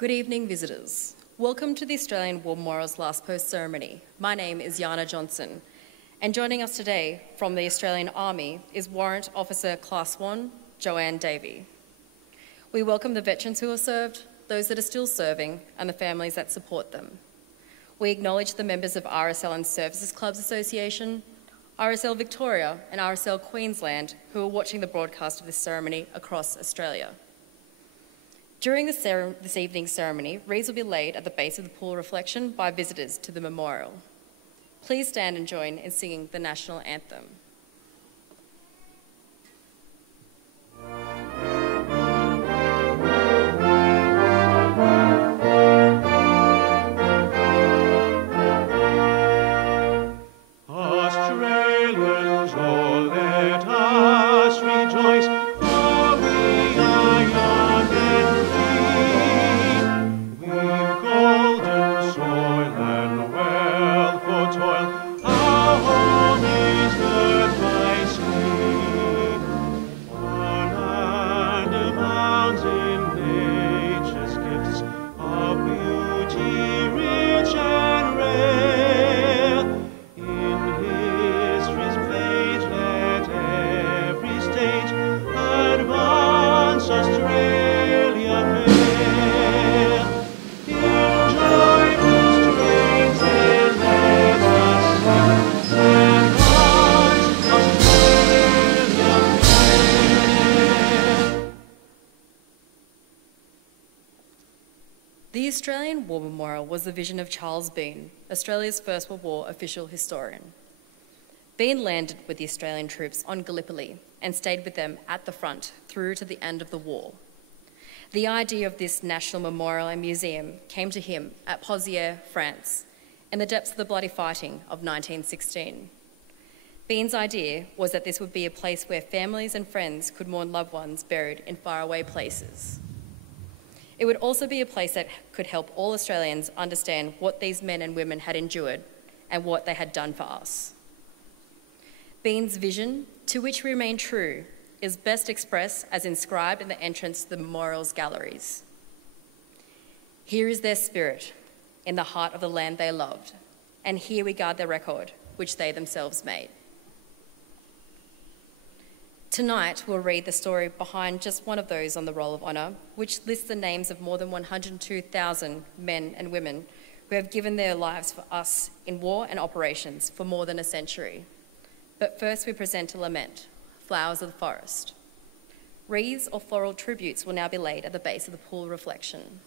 Good evening, visitors. Welcome to the Australian War Memorial's Last Post ceremony. My name is Yana Johnson, and joining us today from the Australian Army is Warrant Officer Class 1, Joanne Davey. We welcome the veterans who have served, those that are still serving, and the families that support them. We acknowledge the members of RSL Services Clubs Association, RSL Victoria, and RSL Queensland who are watching the broadcast of this ceremony across Australia. During this evening's ceremony, wreaths will be laid at the base of the pool reflection by visitors to the memorial. Please stand and join in singing the national anthem. Australians, oh, let us rejoice, for we are young and free. We've golden soil and wealth for toil, our home is girt by sea. Our land abounds in nature's gifts, of beauty rich and rare. In history's page let every stage advance Australia fair. In joyful strains then let us sing, advance Australia fair. The Australian War Memorial was the vision of Charles Bean, Australia's First World War official historian. Bean landed with the Australian troops on Gallipoli and stayed with them at the front through to the end of the war. The idea of this national memorial and museum came to him at Pozières, France, in the depths of the bloody fighting of 1916. Bean's idea was that this would be a place where families and friends could mourn loved ones buried in faraway places. It would also be a place that could help all Australians understand what these men and women had endured and what they had done for us. Bean's vision, to which we remain true, is best expressed as inscribed in the entrance to the memorial's galleries. Here is their spirit, in the heart of the land they loved, and here we guard their record, which they themselves made. Tonight, we'll read the story behind just one of those on the Roll of Honour, which lists the names of more than 102,000 men and women who have given their lives for us in war and operations for more than a century. But first we present a lament, Flowers of the Forest. Wreaths or floral tributes will now be laid at the base of the pool reflection.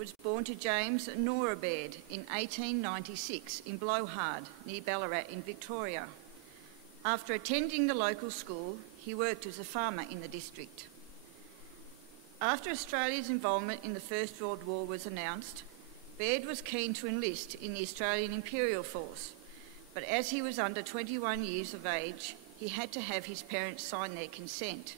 was born to James and Nora Baird in 1896 in Blowhard, near Ballarat in Victoria. After attending the local school, he worked as a farmer in the district. After Australia's involvement in the First World War was announced, Baird was keen to enlist in the Australian Imperial Force, but as he was under 21 years of age, he had to have his parents sign their consent.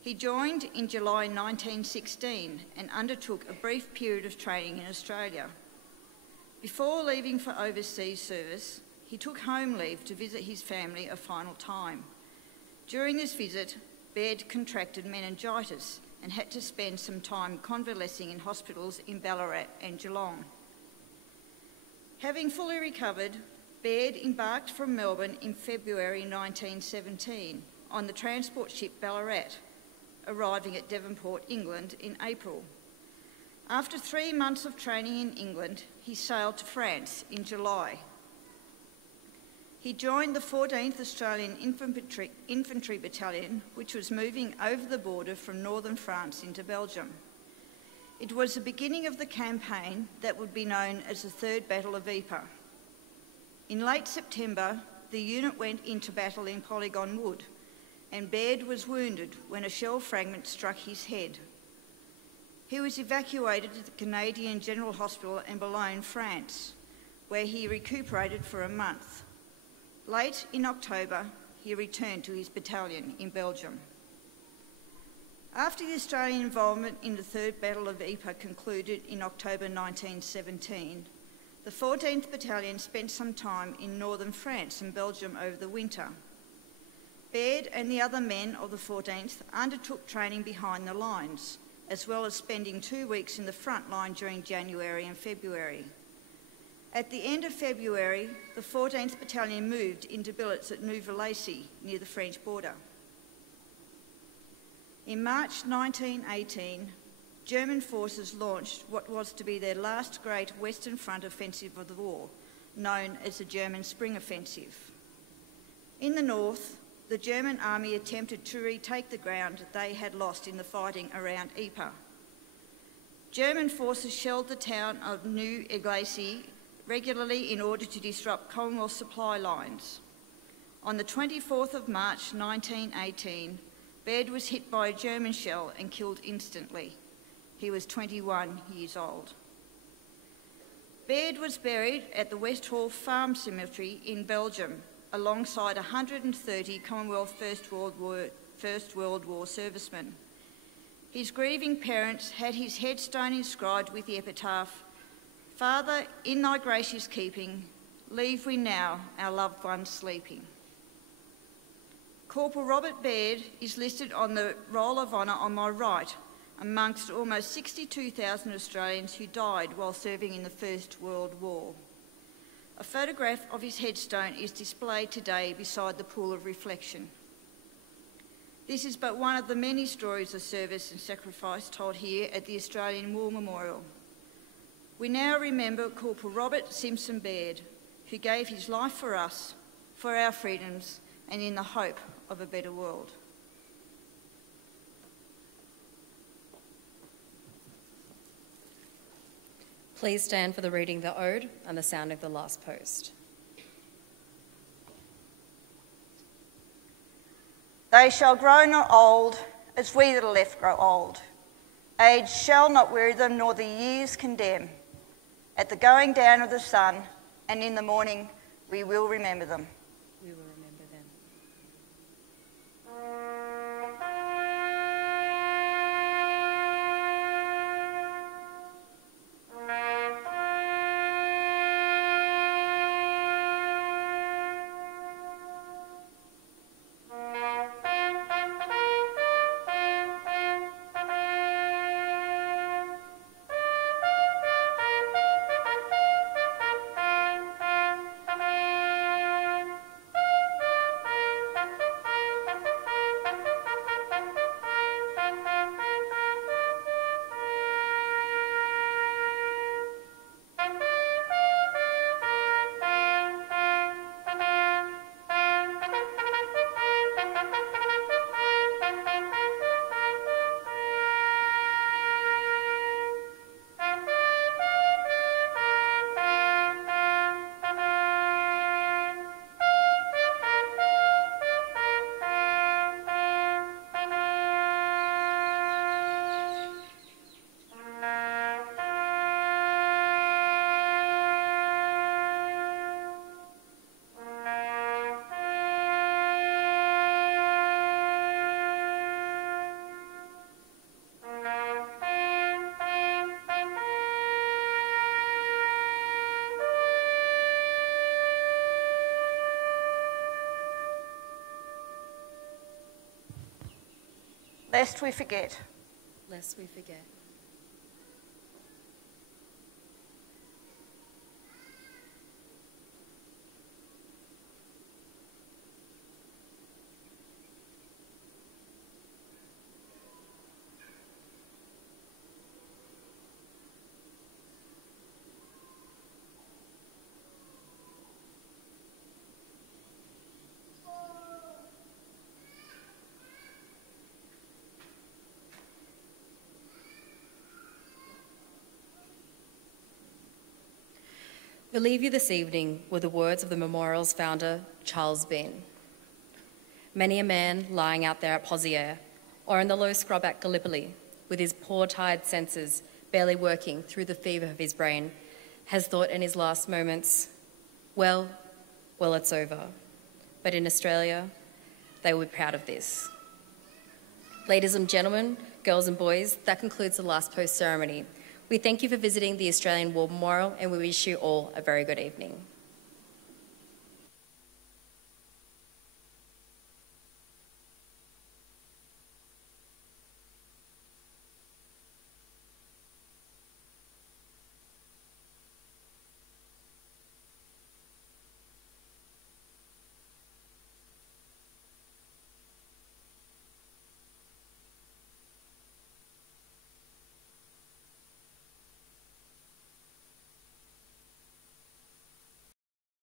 He joined in July 1916 and undertook a brief period of training in Australia. Before leaving for overseas service, he took home leave to visit his family a final time. During this visit, Baird contracted meningitis and had to spend some time convalescing in hospitals in Ballarat and Geelong. Having fully recovered, Baird embarked from Melbourne in February 1917 on the transport ship Ballarat, arriving at Devonport, England in April. After 3 months of training in England, he sailed to France in July. He joined the 14th Australian Infantry Battalion, which was moving over the border from northern France into Belgium. It was the beginning of the campaign that would be known as the Third Battle of Ypres. In late September, the unit went into battle in Polygon Wood, and Baird was wounded when a shell fragment struck his head. He was evacuated to the Canadian General Hospital in Boulogne, France, where he recuperated for a month. Late in October, he returned to his battalion in Belgium. After the Australian involvement in the Third Battle of Ypres concluded in October 1917, the 14th Battalion spent some time in northern France and Belgium over the winter. Baird and the other men of the 14th undertook training behind the lines, as well as spending 2 weeks in the front line during January and February. At the end of February, the 14th Battalion moved into billets at Nouvelle-Lacy, near the French border. In March 1918, German forces launched what was to be their last great Western Front offensive of the war, known as the German Spring Offensive. In the north, the German army attempted to retake the ground they had lost in the fighting around Ypres. German forces shelled the town of Nouvelle-Lacy regularly in order to disrupt Commonwealth supply lines. On the 24th of March 1918, Baird was hit by a German shell and killed instantly. He was 21 years old. Baird was buried at the West Hall Farm Cemetery in Belgium, alongside 130 Commonwealth First World War servicemen. His grieving parents had his headstone inscribed with the epitaph, "Father, in thy gracious keeping, leave we now our loved ones sleeping." Corporal Robert Baird is listed on the Roll of Honour on my right, amongst almost 62,000 Australians who died while serving in the First World War. A photograph of his headstone is displayed today beside the pool of reflection. This is but one of the many stories of service and sacrifice told here at the Australian War Memorial. We now remember Corporal Robert Simpson Baird, who gave his life for us, for our freedoms, and in the hope of a better world. Please stand for the reading of the Ode and the sound of the last post. They shall grow not old as we that are left grow old. Age shall not weary them, nor the years condemn. At the going down of the sun and in the morning we will remember them. We will remember them. lest we forget. Lest we forget. We leave you this evening with the words of the memorial's founder, Charles Bean. Many a man lying out there at Pozier or in the low scrub at Gallipoli, with his poor tired senses barely working through the fever of his brain, has thought in his last moments, well, it's over. But in Australia, they will be proud of this. Ladies and gentlemen, girls and boys, that concludes the last post ceremony. We thank you for visiting the Australian War Memorial and we wish you all a very good evening.